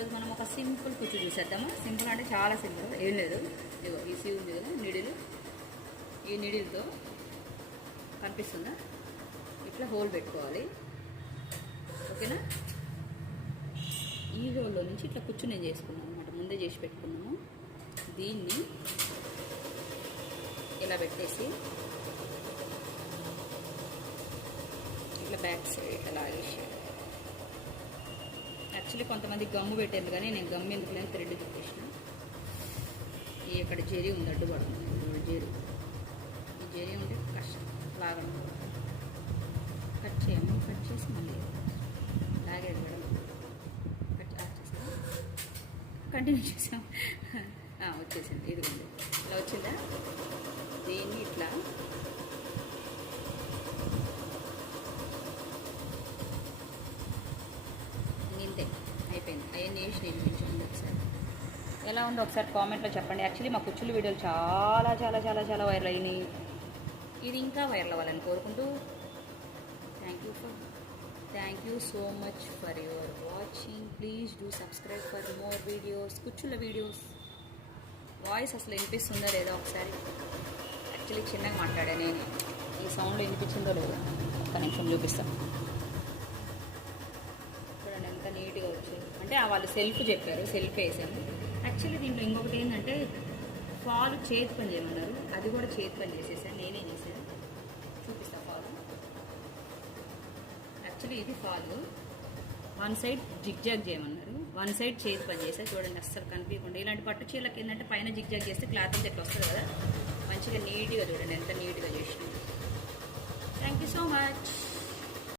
ఈరోజు మనం ఒక సింపుల్ కుచ్చు చూసేద్దామా. సింపుల్ అంటే చాలా సింపుల్, ఏం లేదు. ఇదిగో ఈ సీ ఉంది కదా నిడిల్, ఈ నిడిల్తో కనిపిస్తుందా, ఇట్లా హోల్ పెట్టుకోవాలి. ఓకేనా. ఈ హోల్లో నుంచి ఇట్లా కుచ్చు నేను చేసుకున్నాను అనమాట, ముందే చేసి పెట్టుకున్నాము. దీన్ని ఇలా పెట్టేసి ఇట్లా బ్యాక్ సైడ్ ఇట్లా లాగేసి, యాక్చువల్లీ కొంతమంది గమ్ము పెట్టారు కానీ నేను గమ్ము ఎందుకు లేని థ్రెడ్ పెట్టేసిన. ఇక్కడ జెరీ ఉంది, అడ్డుపడుతుంది జెరీ. ఈ జెరీ ఉంటే కష్టం లాగడం. కట్ చేయము, కట్ చేసి మళ్ళీ లాగేది మేడం. కట్ చేసాం, కంటిన్యూ చేసాం. వచ్చేసింది, ఇది ఉంది. ఇలా వచ్చిందా. దీన్ని ఇట్లా ఇంతే అయిపోయింది. అవన్నీ వేసి నేను చూపించండి ఒకసారి ఎలా ఉందో ఒకసారి కామెంట్లో చెప్పండి. యాక్చువల్లీ మా కుచ్చులు వీడియోలు చాలా చాలా చాలా చాలా వైరల్ అయినాయి. ఇది ఇంకా వైరల్ అవ్వాలని కోరుకుంటూ thank you so much for your watching. Please do subscribe for more videos, కుచ్చుల వీడియోస్. వాయిస్ అసలు వినిపిస్తుందో లేదో ఒకసారి. యాక్చువల్లీ చిన్నగా మాట్లాడా నేను, ఈ సౌండ్ వినిపించిందో లేదో ఒక్క నిమిషం చూపిస్తాను. చూడండి ఎంత నీట్గా వచ్చింది. అంటే వాళ్ళు సెల్ఫ్ చెప్పారు, సెల్ఫ్ వేసాము. యాక్చువల్లీ దీంట్లో ఇంకొకటి ఏంటంటే ఫాల్ చేతి పని చేయమన్నారు, అది కూడా చేతి పని చేసేసాను, నేనే చేశాను. చూపిస్తా ఫాల్. యాక్చువల్లీ ఇది ఫాల్, వన్ సైడ్ జిగ్జాగ్ చేయమన్నారు, వన్ సైడ్ చేతి పని చేసా. చూడండి అస్సలు కనిపించకుండా. ఇలాంటి పట్టు చీరలకు ఏంటంటే పైన జిగ్జాగ్ చేస్తే క్లాత్ అంతా ఎట్లా వస్తుంది కదా, మంచిగా నీట్గా చూడండి ఎంత నీట్గా చేసినాం. Thank you so much.